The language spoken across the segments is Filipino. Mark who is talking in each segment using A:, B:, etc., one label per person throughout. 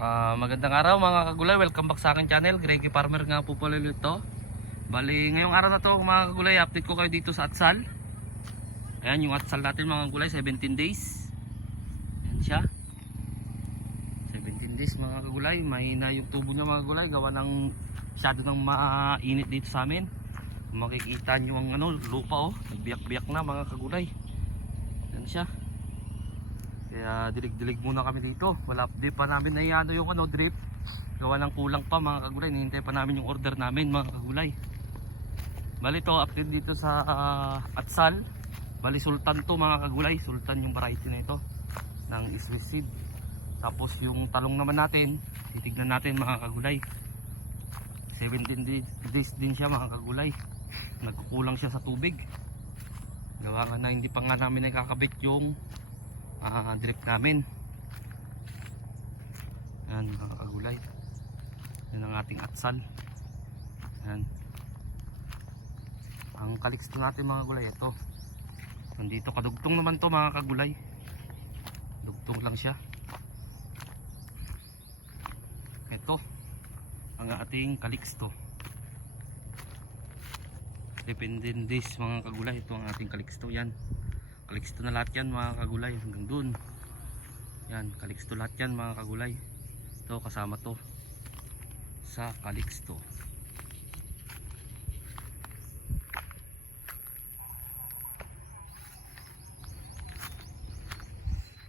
A: Ah, magandang araw mga kagulay, welcome back sa akin channel, Greggy Farmer nga po pala ito. Bali, ngayong araw na to mga kagulay, update ko kayo dito sa Atsal. Ayan yung Atsal natin mga kagulay, 17 days. Ayan siya. 17 days mga kagulay, mahina yung tubo niya mga kagulay, gawa ng masyado ng mainit dito sa amin. Makikita nyo ang ano, lupa oh, biyak-biyak na mga kagulay. Ayan siya. Kaya dilig-dilig muna kami dito. Wala di pa namin na ano yung ano drip. Gawa ng kulang pa mga kagulay. Hinihintay pa namin yung order namin mga kagulay. Bali to update dito sa ah, Atsal. Bali Sultan to mga kagulay. Sultan yung variety na ito ng Swiss seed. Tapos yung talong naman natin, titignan natin mga kagulay. 17 days, days din siya mga kagulay. Nagkukulang siya sa tubig. Gawa nga na hindi pa nga namin nakakabit yung ah, drip namin. Yan mga kagulay. Yan ang ating atsal. Yan ang kaliksto natin mga gulay ito. Nandito kadugtong naman to mga kagulay. Dugtong lang siya. Ito ang ating kaliksto dependent days mga kagulay. Ito ang ating kaliksto yan kaliksto na lahat yan mga kagulay hanggang dun. Yan kaliksto lahat yan mga kagulay. Ito kasama to sa kaliksto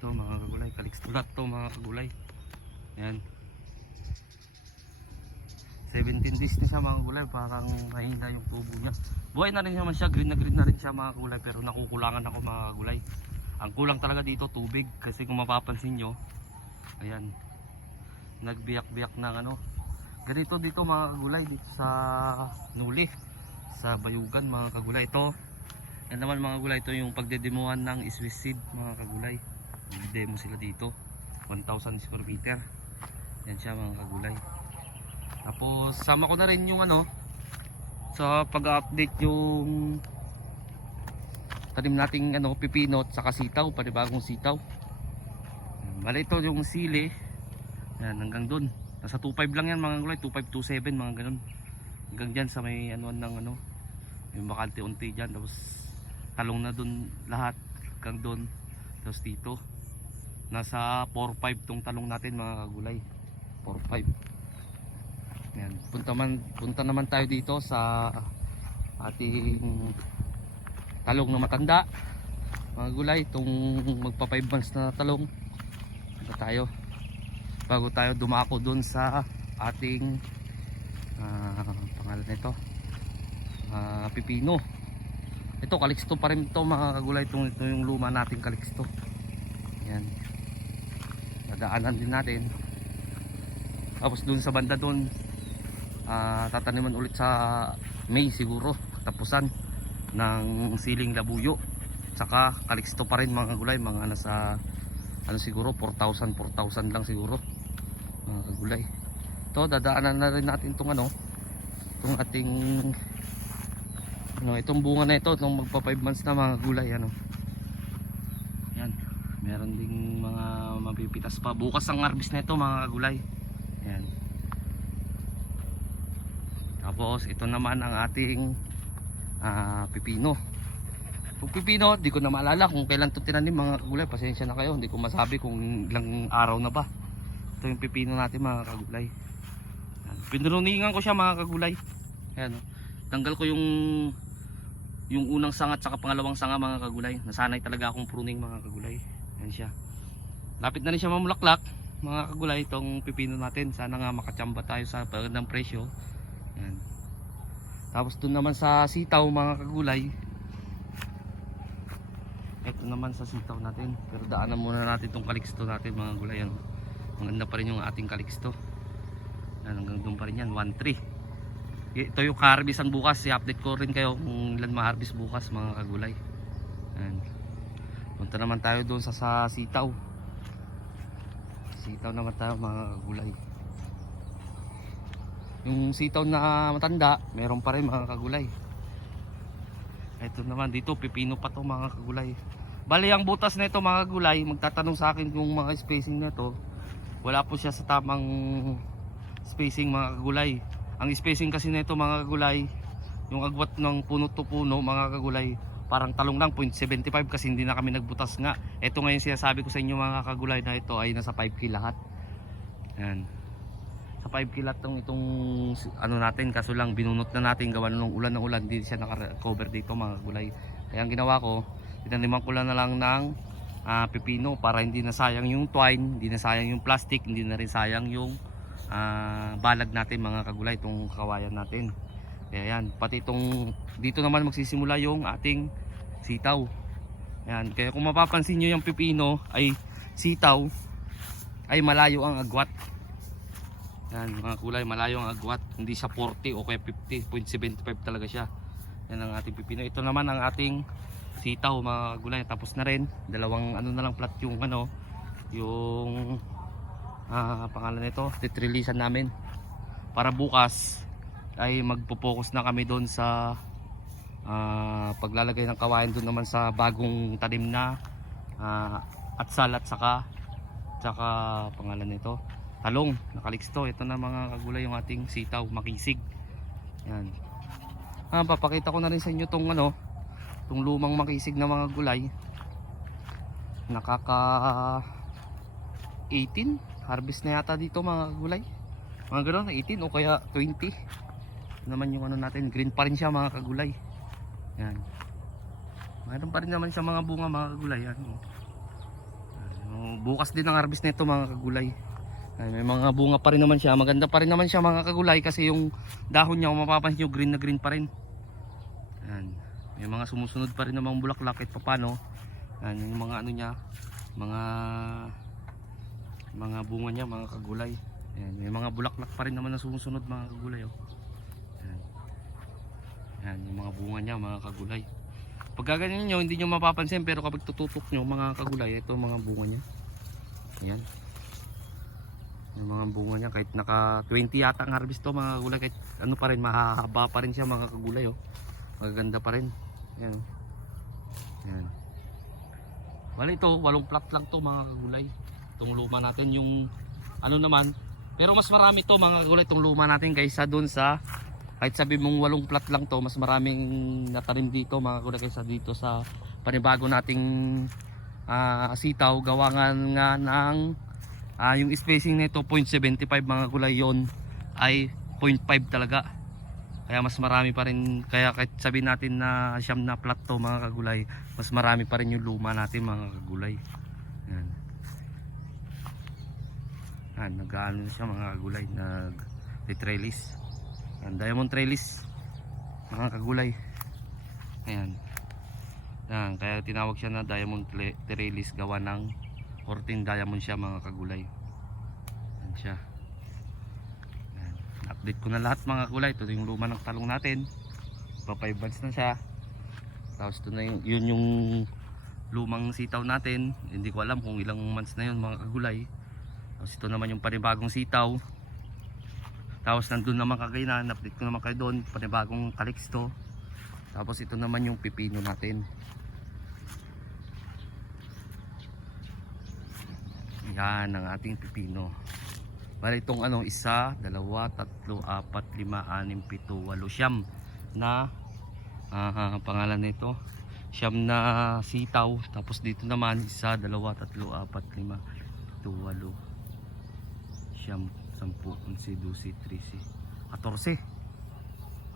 A: ito mga kagulay kaliksto lahat to mga kagulay. Yan. 17 days na siya mga kagulay parang mahina yung tubo niya buhay na rin naman siya green na green na rin siya mga kagulay pero nakukulangan ako mga kagulay ang kulang talaga dito tubig. Kasi kung mapapansin nyo ayan nagbiyak-biyak ng ano. Ganito dito mga kagulay dito sa nuli sa bayugan mga kagulay. Ito yan naman mga kagulay ito yung pagdedemuhan ng Swiss seed mga kagulay. Demo sila dito 1000 square meter. Yan siya mga kagulay. Tapos sama ko na rin yung ano sa pag-update yung tanim nating ano pipino at saka sitaw, panibagong sitaw. Bali ito yung sili. Yan hanggang doon. Nasa 25 lang yan mga gulay, 2527 mga ganun. Hanggang diyan sa may ano ng ano yung bakante unti diyan tapos talong na doon lahat hanggang doon. Tapos dito nasa 45 tong talong natin mga kagulay. 45. Yan, punta man punta naman tayo dito sa ating talong na matanda. Mga gulay, itong magpa 5 months na talong. Punta tayo. Bago tayo dumako dun sa ating ah, pangalan nito. Ah, pipino. Ito kaliksto pa rin ito mga kagulay itong ito yung luma nating kaliksto. Yan. Dadaanan din natin. Tapos dun sa banda dun ah, tataniman ulit sa May siguro tapusan ng siling labuyo. Saka kaliksto pa rin mga gulay mga nasa ano siguro 4,000 4,000 lang siguro mga gulay. To dadaanan na rin natin itong ano itong ating ano itong bunga na ito itong magpa 5 months na mga gulay ano. Yan meron ding mga mapipitas pa. Bukas ang harvest na ito mga gulay. Yan tapos ito naman ang ating ah, pipino. Kung pipino, di ko na maalala kung kailan ito tinanim mga kagulay. Pasensya na kayo, hindi ko masabi kung ilang araw na ba. Ito yung pipino natin mga kagulay. Yan. Pinuruningan ko siya mga kagulay. Ayan, oh. Tanggal ko yung yung unang sanga at saka pangalawang sanga mga kagulay. Nasanay talaga akong pruning mga kagulay. Yan siya. Lapit na rin siya mamulaklak mga kagulay itong pipino natin. Sana nga makachamba tayo sa pagandang presyo. Yan. Tapos doon naman sa sitaw mga kagulay. Ito naman sa sitaw natin. Pero daanan muna natin itong kaliksto natin mga gulay. Ano. Maganda pa rin yung ating kaliksto. Yan, hanggang doon pa rin yan. 1-3. Ito yung harvest ang bukas. I-update ko rin kayo kung ilan ma-harvest bukas mga kagulay. Yan. Punta naman tayo doon sa, sa sitaw. Sitaw naman tayo mga kagulay. Yung sitaw na matanda, meron pa rin mga kagulay. Ito naman dito, pipino pa to mga kagulay. Bali ang butas na ito mga kagulay, magtatanong sa akin kung mga spacing na to. wala po siya sa tamang spacing mga kagulay. Ang spacing kasi nito mga kagulay, yung agwat ng puno to puno mga kagulay, parang talong lang 0.75 kasi hindi na kami nagbutas nga. Ito ngayon sinasabi ko sa inyo mga kagulay na ito ay nasa 5k lahat. Yan. Sa 5k lahat tong itong ano natin kaso lang binunot na natin gawa ng ulan na ulan hindi siya naka-cover dito mga kagulay. Kaya ang ginawa ko, tinaniman ko lang na lang ng ah, pepino para hindi na sayang yung twine, hindi na sayang yung plastic, hindi na rin sayang yung ah, balag natin mga kagulay itong kawayan natin. Kaya yan, pati itong dito naman magsisimula yung ating sitaw. Yan, kaya kung mapapansin niyo yung pepino ay sitaw ay malayo ang agwat. Yan, mga kulay, malayo ang agwat. Hindi siya 40 o kaya 50.75 talaga siya. Yan ang ating pipino. Ito naman ang ating sitaw, mga gulay. Tapos na rin. Dalawang ano na lang plat yung ano, yung ah, pangalan nito, titrilisan namin. Para bukas ay magpo-focus na kami doon sa ah, paglalagay ng kawain doon naman sa bagong tanim na ah, atsal at saka saka pangalan nito talong nakaliksto ito na mga kagulay yung ating sitaw makisig. Yan. Ah, papakita ko na rin sa inyo tong ano tong lumang makisig na mga gulay. Nakaka 18 harvest na yata dito mga gulay. Mga gano'n 18 o kaya 20 Ito naman yung ano natin green pa rin siya mga kagulay. Yan. Mayroon pa rin naman siya mga bunga mga kagulay. Yan oh. Oh, bukas din ang harvest nito mga kagulay ay, may mga bunga pa rin naman siya. Maganda pa rin naman siya mga kagulay kasi yung dahon niya mapapansin nyo green na green pa rin. Yan. may mga sumusunod pa rin namang bulaklak kahit papano. Yan, yung mga ano niya mga mga bunga niya mga kagulay. Yan, may mga bulaklak pa rin naman na sumusunod mga kagulay oh. yan. yan yung mga bunga niya mga kagulay. Pag gaganyan nyo hindi nyo mapapansin pero kapag tututok nyo mga kagulay ito mga bunga niya. Yan yung mga bunga niya kahit naka 20 yata ang harvest to mga kagulay kahit ano pa rin mahahaba pa rin siya mga kagulay oh. magaganda pa rin. Yan yan wala ito walong plat lang to mga kagulay. Itong luma natin yung ano naman pero mas marami to mga kagulay itong luma natin kaysa dun sa kahit sabi mong walong plat lang to mas maraming natanim dito mga kagulay kaysa dito sa panibago nating ah, sitaw gawangan nga ng Ah, yung spacing nito 0.75 mga gulay yon ay 0.5 talaga. Kaya mas marami pa rin kaya kahit sabihin natin na siyam na plat to mga kagulay, mas marami pa rin yung luma natin mga kagulay. Yan. Yan, nag-ano siya mga kagulay, nag trellis. Yan, diamond trellis mga kagulay. Ayan. Yan, kaya tinawag siya na diamond trellis gawa ng 14 diamond siya mga kagulay. Yan siya. Yan. update ko na lahat mga kagulay. Ito yung luma ng talong natin. Pa 5 months na siya. Tapos ito na yung, yun yung lumang sitaw natin. Hindi ko alam kung ilang months na yun mga kagulay. Tapos ito naman yung panibagong sitaw. Tapos nandun naman kagainan update ko naman kayo doon. Panibagong kaliksto tapos ito naman yung pipino natin Yan ang ating pipino. Bali itong ano, isa, dalawa, tatlo, apat, lima, anim, pito, walo, siyam na ah, pangalan nito. Siyam na sitaw. Tapos dito naman, isa, dalawa, tatlo, apat, lima, pito, walo, siyam, sampu, unsi, dusi, trisi, katorse.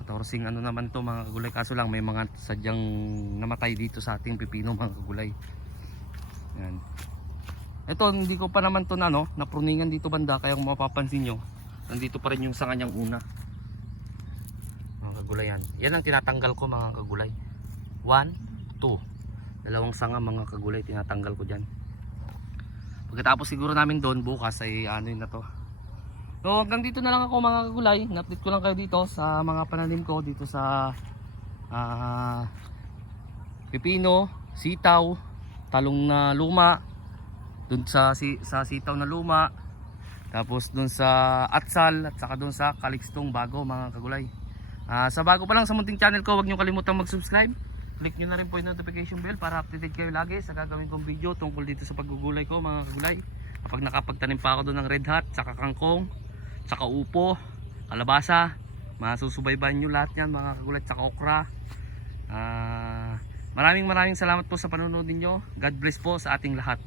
A: Katorsing ano naman to mga kagulay. Kaso lang may mga sadyang namatay dito sa ating pipino mga kagulay. Yan. Ito, hindi ko pa naman to na, no, napruningan dito banda. Kaya kung mapapansin nyo, nandito pa rin yung sanga niyang una. Mga kagulay yan. Yan ang tinatanggal ko mga kagulay. One, two. Dalawang sanga mga kagulay tinatanggal ko dyan. Pagkatapos siguro namin doon bukas ay ano yun na to. So hanggang dito na lang ako mga kagulay. Na-update ko lang kayo dito sa mga pananim ko dito sa ah pipino, sitaw, talong na luma, dun sa sa sitaw na luma tapos dun sa atsal at saka dun sa kalikstong bago mga kagulay Ah, sa bago pa lang sa munting channel ko huwag nyo kalimutang mag subscribe click nyo na rin po yung notification bell para updated kayo lagi sa gagawin kong video tungkol dito sa paggugulay ko mga kagulay Kapag nakapagtanim pa ako doon ng red hot, tsaka kangkong, tsaka upo, kalabasa, masusubaybayan nyo lahat yan mga kagulat, tsaka okra. Ah, maraming maraming salamat po sa panonood ninyo. God bless po sa ating lahat.